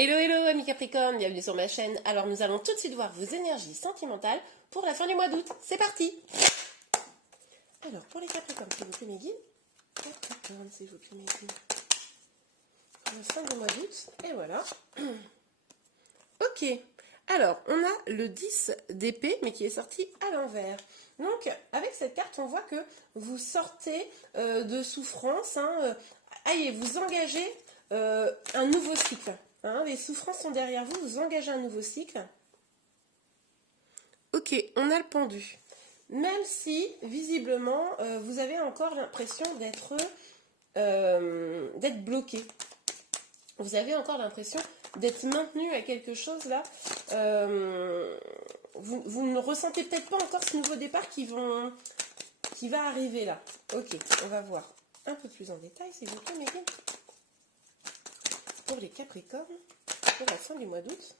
Hello hello amis Capricorne, bienvenue sur ma chaîne. Alors nous allons tout de suite voir vos énergies sentimentales pour la fin du mois d'août. C'est parti. Alors pour les Capricornes, s'il vous plaît mes guides. Capricorne, s'il vous plaît mes guides. Pour la fin du mois d'août, et voilà. Ok, alors on a le 10 d'épée mais qui est sorti à l'envers. Donc avec cette carte on voit que vous sortez de souffrance, allez vous engagez un nouveau cycle. Les souffrances sont derrière vous, vous engagez un nouveau cycle. Ok, on a le pendu. Même si, visiblement, vous avez encore l'impression d'être bloqué. Vous avez encore l'impression d'être maintenu à quelque chose là. Vous ne ressentez peut-être pas encore ce nouveau départ qui va arriver là. Ok, on va voir un peu plus en détail, s'il vous plaît, mes guides. Pour les Capricornes, pour la fin du mois d'août.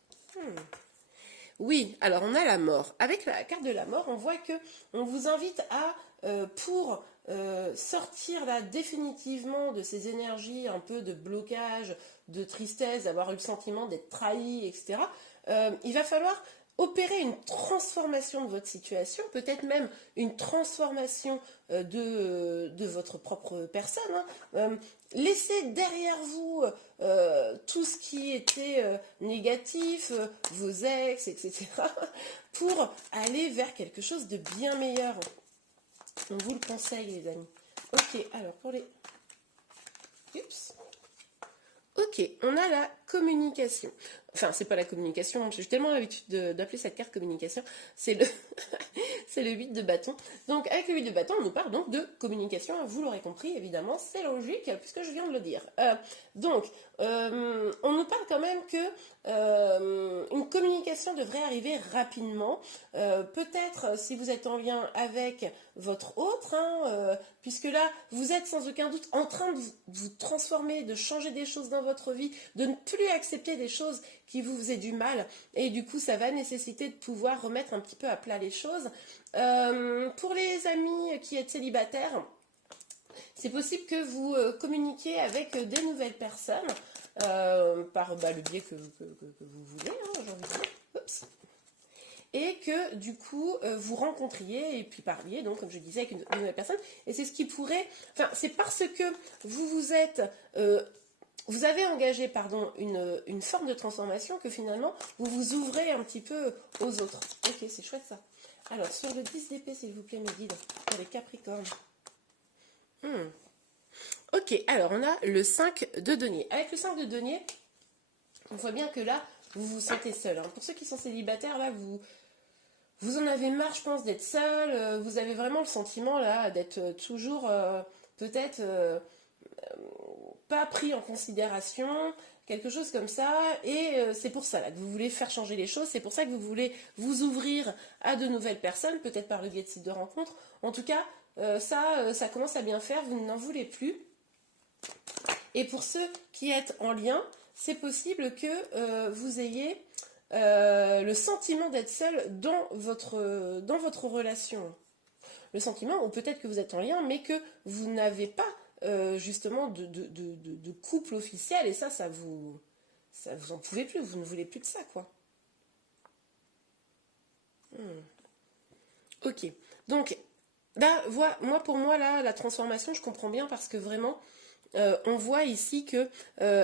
Oui, alors on a la mort. Avec la carte de la mort, on voit que on vous invite à, pour sortir là définitivement de ces énergies un peu de blocage, de tristesse, d'avoir eu le sentiment d'être trahi, etc. Il va falloir opérer une transformation de votre situation, peut-être même une transformation de votre propre personne. Laissez derrière vous tout ce qui était négatif, vos ex, etc., pour aller vers quelque chose de bien meilleur. On vous le conseille, les amis. Ok, alors pour les... Oups. Ok, on a la communication. Enfin, c'est pas la communication, j'ai tellement l'habitude d'appeler cette carte communication. C'est le, c'est le 8 de bâton. Donc, avec le 8 de bâton, on nous parle donc de communication. Vous l'aurez compris, évidemment, c'est logique, puisque je viens de le dire. On nous parle quand même que une communication devrait arriver rapidement. Peut-être si vous êtes en lien avec votre autre, puisque là, vous êtes sans aucun doute en train de vous transformer, de changer des choses dans votre vie, de ne plus accepter des choses qui vous faisaient du mal, et du coup, ça va nécessiter de pouvoir remettre un petit peu à plat les choses. Pour les amis qui êtes célibataires, c'est possible que vous communiquiez avec des nouvelles personnes par le biais que vous voulez, j'ai envie de dire. Oups. Et que du coup vous rencontriez et puis parliez, donc comme je disais, avec une nouvelle personne. Et c'est ce qui pourrait, enfin c'est parce que vous avez engagé une forme de transformation que finalement vous vous ouvrez un petit peu aux autres. Ok, c'est chouette ça. Alors sur le 10 d'épée, s'il vous plaît mes guides, pour les Capricornes. Ok, alors on a le 5 de denier. Avec le 5 de denier, on voit bien que là, vous vous sentez seul. Pour ceux qui sont célibataires, là, vous en avez marre, je pense, d'être seul. Vous avez vraiment le sentiment, là, d'être toujours, peut-être, pas pris en considération, quelque chose comme ça. Et c'est pour ça, là, que vous voulez faire changer les choses. C'est pour ça que vous voulez vous ouvrir à de nouvelles personnes, peut-être par le biais de sites de rencontres. En tout cas, ça commence à bien faire. Vous n'en voulez plus. Et pour ceux qui êtes en lien, c'est possible que vous ayez le sentiment d'être seul dans votre relation. Le sentiment, ou peut-être que vous êtes en lien, mais que vous n'avez pas justement de couple officiel, et ça vous en pouvez plus, vous ne voulez plus de ça, quoi. Ok, donc là, pour moi, là, la transformation, je comprends bien parce que vraiment, on voit ici que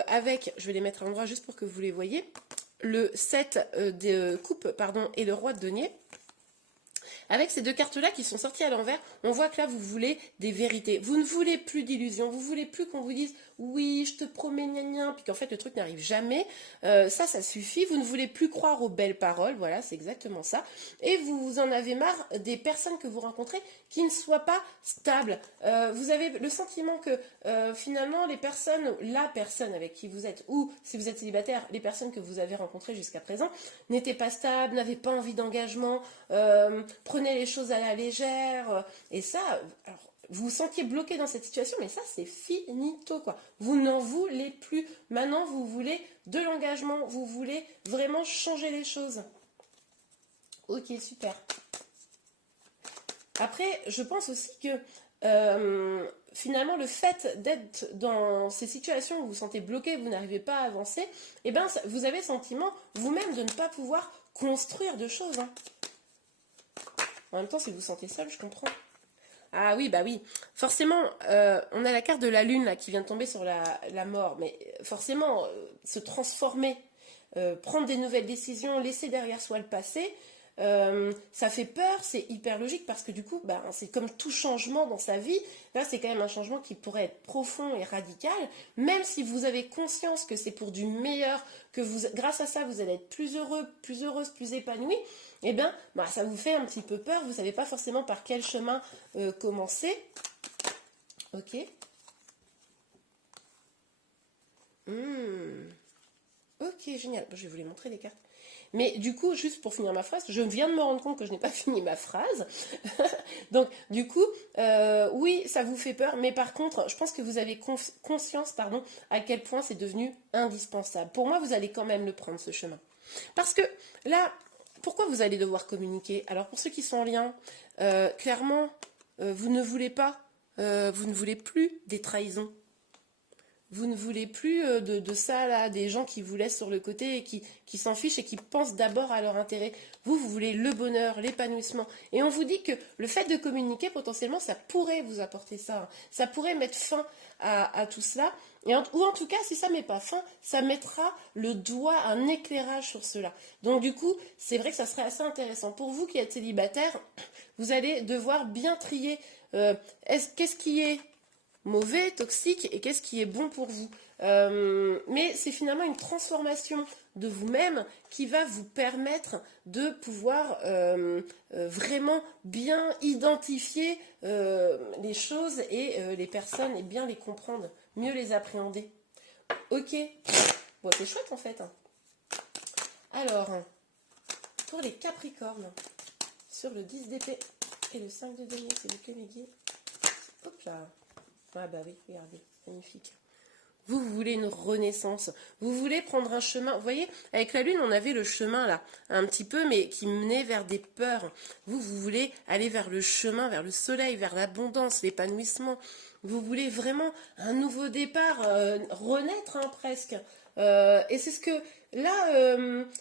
avec, je vais les mettre à l'endroit juste pour que vous les voyez, le 7 de coupe, et le roi de denier. Avec ces deux cartes-là qui sont sorties à l'envers, on voit que là, vous voulez des vérités. Vous ne voulez plus d'illusions. Vous ne voulez plus qu'on vous dise « oui, je te promets, gna gna », puis qu'en fait, le truc n'arrive jamais. Ça suffit. Vous ne voulez plus croire aux belles paroles. Voilà, c'est exactement ça. Et vous en avez marre des personnes que vous rencontrez qui ne soient pas stables. Vous avez le sentiment que finalement, la personne avec qui vous êtes, ou si vous êtes célibataire, les personnes que vous avez rencontrées jusqu'à présent, n'étaient pas stables, n'avaient pas envie d'engagement, prenez les choses à la légère, et ça, alors, vous vous sentiez bloqué dans cette situation, mais ça c'est finito, quoi. Vous n'en voulez plus. Maintenant vous voulez de l'engagement, vous voulez vraiment changer les choses. Ok, super. Après, je pense aussi que finalement, le fait d'être dans ces situations où vous vous sentez bloqué, vous n'arrivez pas à avancer, eh ben, vous avez le sentiment vous-même de ne pas pouvoir construire de choses. Hein. En même temps, si vous vous sentez seul, je comprends. Ah oui, bah oui. Forcément, on a la carte de la lune là, qui vient de tomber sur la mort. Mais forcément, se transformer, prendre des nouvelles décisions, laisser derrière soi le passé, ça fait peur, c'est hyper logique parce que du coup, bah, c'est comme tout changement dans sa vie. Là, c'est quand même un changement qui pourrait être profond et radical. Même si vous avez conscience que c'est pour du meilleur, que vous, grâce à ça, vous allez être plus heureux, plus heureuse, plus épanoui, eh bien, bah, ça vous fait un petit peu peur. Vous ne savez pas forcément par quel chemin commencer. Ok. Ok, génial. Je vais vous les montrer les cartes. Mais du coup, juste pour finir ma phrase, je viens de me rendre compte que je n'ai pas fini ma phrase. Donc, du coup, oui, ça vous fait peur, mais par contre, je pense que vous avez conscience, pardon, à quel point c'est devenu indispensable. Pour moi, vous allez quand même le prendre, ce chemin. Parce que là, pourquoi vous allez devoir communiquer? Alors, pour ceux qui sont en lien, clairement, vous ne voulez pas, vous ne voulez plus des trahisons. Vous ne voulez plus de ça, là, des gens qui vous laissent sur le côté et qui s'en fichent et qui pensent d'abord à leur intérêt. Vous voulez le bonheur, l'épanouissement. Et on vous dit que le fait de communiquer, potentiellement, ça pourrait vous apporter ça. Ça pourrait mettre fin à tout cela. Ou en tout cas, si ça ne met pas fin, ça mettra le doigt, un éclairage sur cela. Donc du coup, c'est vrai que ça serait assez intéressant. Pour vous qui êtes célibataire, vous allez devoir bien trier qu'est-ce qui est mauvais, toxique, et qu'est-ce qui est bon pour vous. Mais c'est finalement une transformation de vous-même qui va vous permettre de pouvoir vraiment bien identifier les choses et les personnes et bien les comprendre, mieux les appréhender. Ok, bon, c'est chouette en fait. Alors, pour les Capricornes, sur le 10 d'épée et le 5 de denier, c'est lequel mes guides? Hop là. Ah bah oui, regardez, magnifique. Vous voulez une renaissance, vous voulez prendre un chemin. Vous voyez, avec la lune, on avait le chemin là, un petit peu, mais qui menait vers des peurs. Vous voulez aller vers le chemin, vers le soleil, vers l'abondance, l'épanouissement. Vous voulez vraiment un nouveau départ, renaître hein, presque. Et c'est ce que là,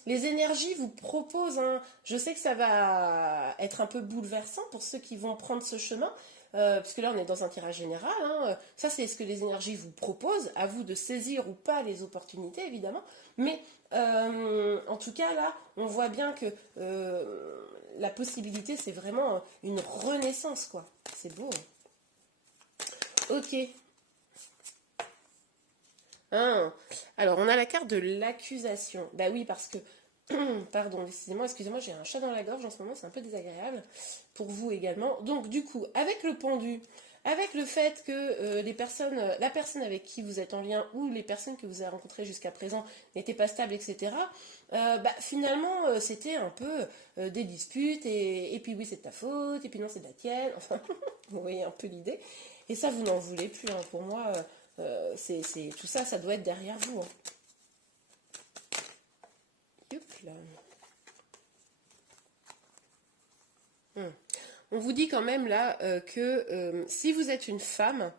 les énergies vous proposent. Hein. Je sais que ça va être un peu bouleversant pour ceux qui vont prendre ce chemin. Parce que là on est dans un tirage général, hein. Ça c'est ce que les énergies vous proposent, à vous de saisir ou pas les opportunités évidemment, mais en tout cas là on voit bien que la possibilité c'est vraiment une renaissance quoi, c'est beau. Ok. Hein. Alors on a la carte de l'accusation, bah oui parce que pardon, excusez-moi, j'ai un chat dans la gorge en ce moment, c'est un peu désagréable pour vous également. Donc du coup, avec le pendu, avec le fait que la personne avec qui vous êtes en lien ou les personnes que vous avez rencontrées jusqu'à présent n'étaient pas stables, etc. Finalement, c'était un peu des disputes et puis oui, c'est de ta faute, et puis non, c'est de la tienne. Enfin, vous voyez un peu l'idée. Et ça, vous n'en voulez plus. Hein. Pour moi, c'est tout ça, ça doit être derrière vous. Hein. Là. On vous dit quand même là que si vous êtes une femme,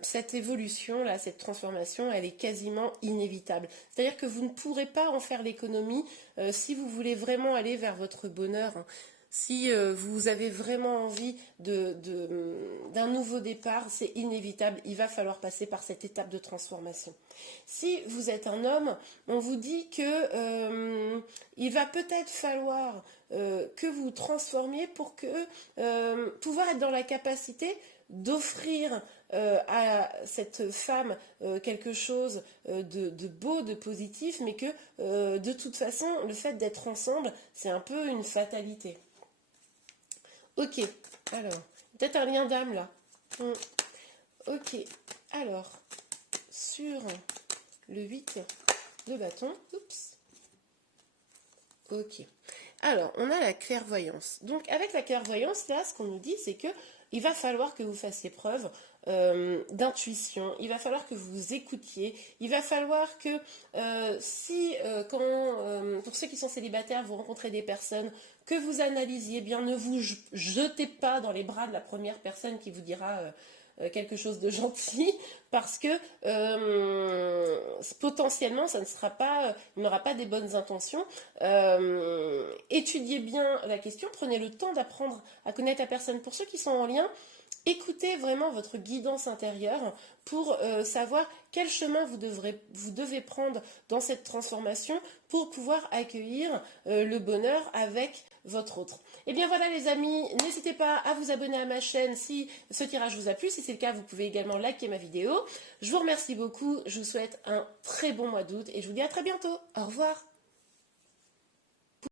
cette évolution là, cette transformation, elle est quasiment inévitable. C'est-à-dire que vous ne pourrez pas en faire l'économie si vous voulez vraiment aller vers votre bonheur. Hein. Si vous avez vraiment envie d'un nouveau départ, c'est inévitable. Il va falloir passer par cette étape de transformation. Si vous êtes un homme, on vous dit que il va peut-être falloir que vous transformiez pour pouvoir être dans la capacité d'offrir à cette femme quelque chose de beau, de positif, mais que de toute façon, le fait d'être ensemble, c'est un peu une fatalité. Ok, alors, peut-être un lien d'âme là. Ok, alors, sur le 8 de bâton, oups. Ok, alors, on a la clairvoyance. Donc, avec la clairvoyance, là, ce qu'on nous dit, c'est que il va falloir que vous fassiez preuve d'intuition, il va falloir que vous écoutiez, il va falloir que pour ceux qui sont célibataires, vous rencontrez des personnes, que vous analysiez bien, ne vous jetez pas dans les bras de la première personne qui vous dira quelque chose de gentil, parce que potentiellement, ça ne sera pas, il n'aura pas des bonnes intentions. Étudiez bien la question, prenez le temps d'apprendre à connaître la personne. Pour ceux qui sont en lien, écoutez vraiment votre guidance intérieure pour savoir quel chemin vous devez prendre dans cette transformation pour pouvoir accueillir le bonheur avec votre autre. Et bien voilà les amis, n'hésitez pas à vous abonner à ma chaîne si ce tirage vous a plu. Si c'est le cas, vous pouvez également liker ma vidéo. Je vous remercie beaucoup, je vous souhaite un très bon mois d'août et je vous dis à très bientôt. Au revoir.